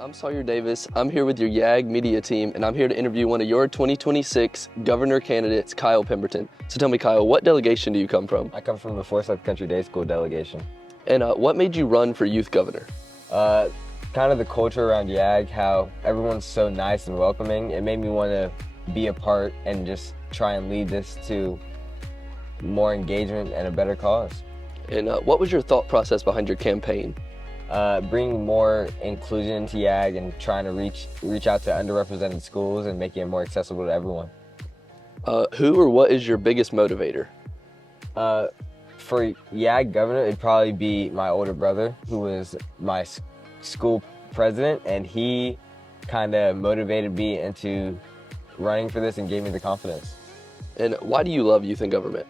I'm Sawyer Davis. I'm here with your YAG media team, and I'm here to interview one of your 2026 governor candidates, Kyle Pemberton. So tell me, Kyle, what delegation do you come from? I come from the Forsyth Country Day School delegation. And what made you run for youth governor? Kind of the culture around YAG, how everyone's so nice and welcoming. It made me want to be a part and just try and lead this to more engagement and a better cause. And what was your thought process behind your campaign? Bringing more inclusion into YAG and trying to reach out to underrepresented schools and making it more accessible to everyone. Who or what is your biggest motivator? For YAG governor, it'd probably be my older brother, who was my school president, and he kind of motivated me into running for this and gave me the confidence. And why do you love youth in government?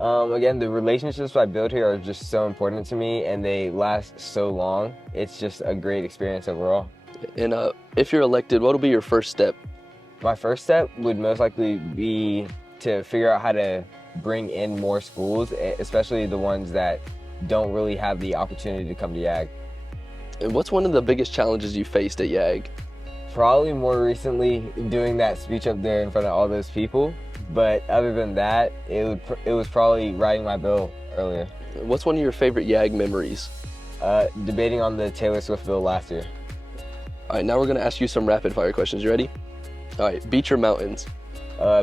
Again, the relationships I build here are just so important to me, and they last so long. It's just a great experience overall. And if you're elected, what will be your first step? My first step would most likely be to figure out how to bring in more schools, especially the ones that don't really have the opportunity to come to YAG. And what's one of the biggest challenges you faced at YAG? Probably more recently doing that speech up there in front of all those people. But other than that, it was probably writing my bill earlier. What's one of your favorite YAG memories? Debating on the Taylor Swift bill last year. All right, now we're gonna ask you some rapid fire questions. You ready? All right, beach or mountains?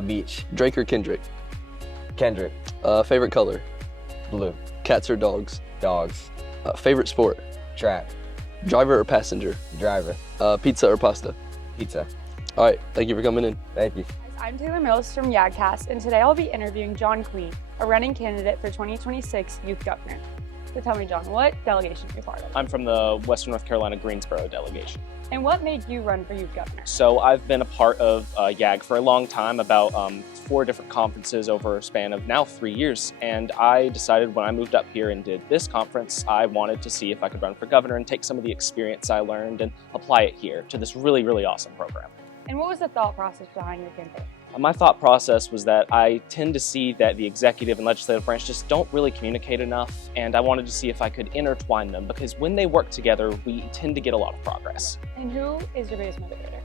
Beach. Drake or Kendrick? Kendrick. Favorite color? Blue. Cats or dogs? Dogs. Favorite sport? Track. Driver or passenger? Driver. Pizza or pasta? Pizza. All right, thank you for coming in. Thank you. I'm Taylor Mills from YAGcast, and today I'll be interviewing John Queen, a running candidate for 2026 Youth Governor. So tell me, John, what delegation are you part of? I'm from the Western North Carolina Greensboro delegation. And what made you run for Youth Governor? So I've been a part of YAG for a long time, about 4 different conferences over a span of now 3 years. And I decided when I moved up here and did this conference, I wanted to see if I could run for governor and take some of the experience I learned and apply it here to this really, really awesome program. And what was the thought process behind your campaign? My thought process was that I tend to see that the executive and legislative branch just don't really communicate enough, and I wanted to see if I could intertwine them, because when they work together, we tend to get a lot of progress. And who is your biggest motivator?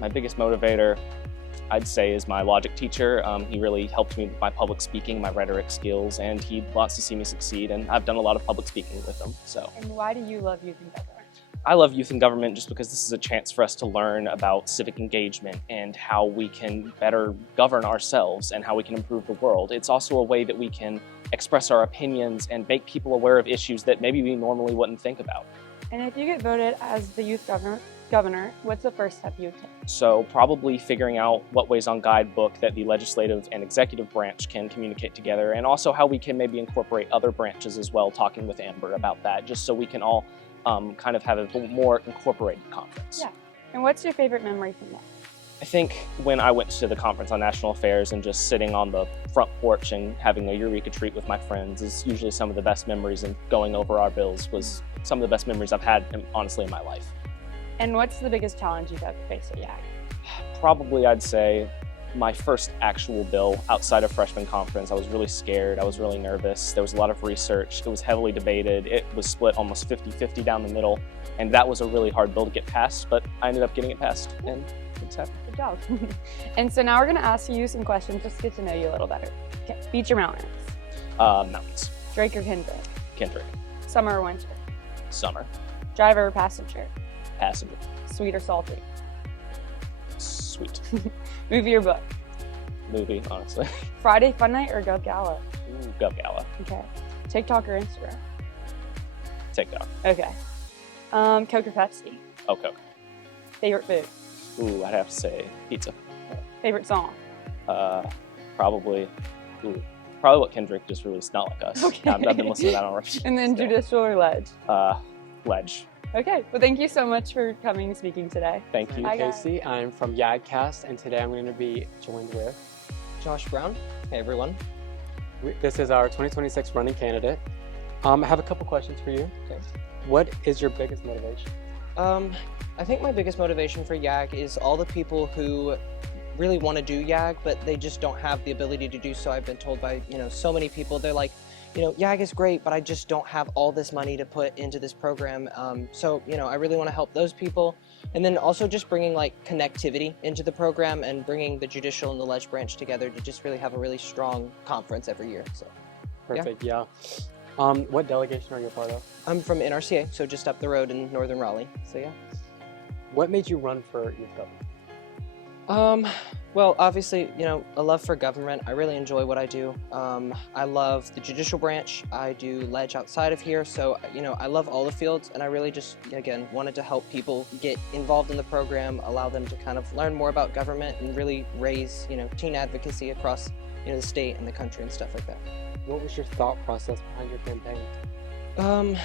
My biggest motivator, I'd say, is my logic teacher. He really helped me with my public speaking, my rhetoric skills, and he wants to see me succeed, and I've done a lot of public speaking with him. So. And why do you love youth in government? I love youth in government just because this is a chance for us to learn about civic engagement and how we can better govern ourselves and how we can improve the world. It's also a way that we can express our opinions and make people aware of issues that maybe we normally wouldn't think about. And if you get voted as the youth governor, what's the first step you would take? So probably figuring out what ways on guidebook that the legislative and executive branch can communicate together, and also how we can maybe incorporate other branches as well, talking with Amber about that, just so we can all kind of have a more incorporated conference. Yeah. And what's your favorite memory from that? I think when I went to the Conference on National Affairs and just sitting on the front porch and having a Eureka treat with my friends is usually some of the best memories, and going over our bills was some of the best memories I've had, honestly, in my life. And what's the biggest challenge you've ever faced at YAG? Probably, I'd say, my first actual bill outside of freshman conference. I was really scared. I was really nervous. There was a lot of research. It was heavily debated. It was split almost 50-50 down the middle. And that was a really hard bill to get passed, but I ended up getting it passed, and it's happened. Good job. And so now we're going to ask you some questions just to get to know you a little better. Okay. Beach or mountains? Mountains. Drake or Kendrick? Kendrick. Summer or winter? Summer. Driver or passenger? Passenger. Sweet or salty? Sweet. Movie or book? Movie, honestly. Friday Fun Night or Gov Gala? Ooh, Gov Gala. Okay. TikTok or Instagram? TikTok. Okay. Coke or Pepsi? Oh, Coke. Favorite food? Ooh, I'd have to say pizza. Favorite song? Probably what Kendrick just released, Not Like Us. Okay. I've been listening to that on repeat. And then still. Judicial or Ledge? Ledge. Okay. Well, thank you so much for coming and speaking today. Thank you. Bye, guys. Casey. I'm from YAGcast, and today I'm going to be joined with Josh Brown. Hey everyone. This is our 2026 running candidate. I have a couple questions for you. Okay. What is your biggest motivation? I think my biggest motivation for YAG is all the people who really want to do YAG, but they just don't have the ability to do so. I've been told by, so many people, they're like, YAG is great, but I just don't have all this money to put into this program. So, I really want to help those people. And then also just bringing like connectivity into the program and bringing the judicial and the ledge branch together to just really have a really strong conference every year. So Perfect, yeah. What delegation are you a part of? I'm from NRCA, so just up the road in Northern Raleigh. So yeah. What made you run for youth governor? Well, obviously, you know, a love for government. I really enjoy what I do. I love the judicial branch. I do ledge outside of here. So, you know, I love all the fields, and I really just, again, wanted to help people get involved in the program, allow them to kind of learn more about government and really raise, you know, teen advocacy across, you know, the state and the country and stuff like that. What was your thought process behind your campaign?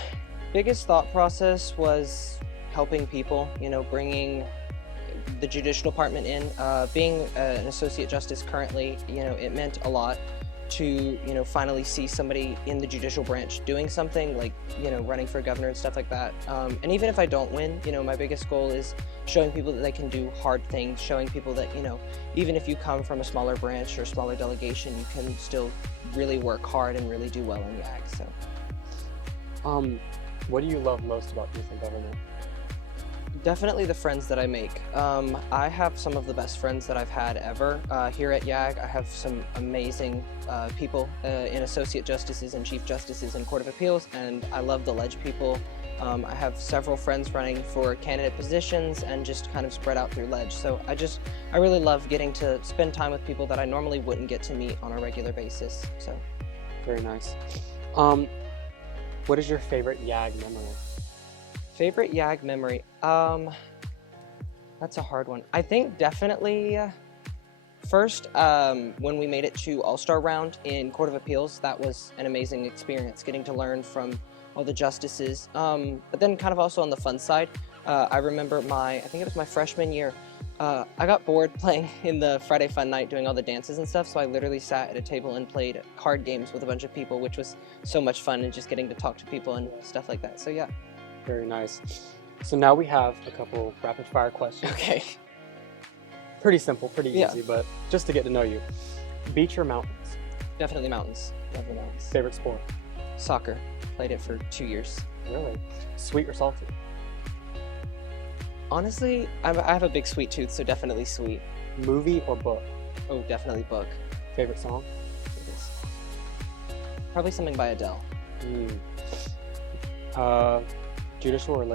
Biggest thought process was helping people, you know, bringing the judicial department in. Being an associate justice currently, you know, it meant a lot to, you know, finally see somebody in the judicial branch doing something like, you know, running for governor and stuff like that. And even if I don't win, you know, my biggest goal is showing people that they can do hard things, showing people that, you know, even if you come from a smaller branch or a smaller delegation, you can still really work hard and really do well in YAG. So, what do you love most about youth in government? definitely the friends that I make. I have some of the best friends that I've had ever here at YAG. I have some amazing people in associate justices and chief justices and Court of Appeals, and I love the ledge people. I have several friends running for candidate positions and just kind of spread out through ledge. So I really love getting to spend time with people that I normally wouldn't get to meet on a regular basis. So very nice. What is your favorite YAG memory? Favorite YAG memory? That's a hard one. I think definitely first when we made it to All-Star Round in Court of Appeals. That was an amazing experience, getting to learn from all the justices. But then kind of also on the fun side, I remember I think it was my freshman year, I got bored playing in the Friday Fun Night doing all the dances and stuff, so I literally sat at a table and played card games with a bunch of people, which was so much fun, and just getting to talk to people and stuff like that. So yeah. Very nice. So now we have a couple rapid fire questions. Okay. Pretty simple, pretty Yeah. easy, but just to get to know you. Beach or mountains? Definitely mountains. Love the mountains. Favorite sport? Soccer. Played it for 2 years. Really? Sweet or salty? Honestly, I have a big sweet tooth, so definitely sweet. Movie or book? Oh, definitely book. Favorite song? Probably something by Adele. Judicial or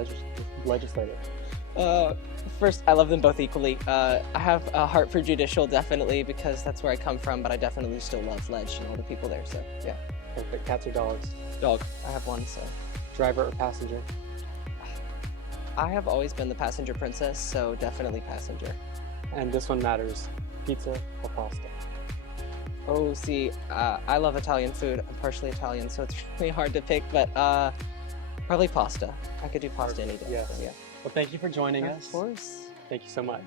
legislative? First, I love them both equally. I have a heart for judicial, definitely, because that's where I come from, but I definitely still love ledge and all the people there, so yeah. Perfect. Cats or dogs? Dog. I have one, so. Driver or passenger? I have always been the passenger princess, so definitely passenger. And this one matters. Pizza or pasta? Oh, see, I love Italian food. I'm partially Italian, so it's really hard to pick, but probably pasta. I could do pasta any day. Yes. So yeah. Well, thank you for joining us. Of course. Thank you so much.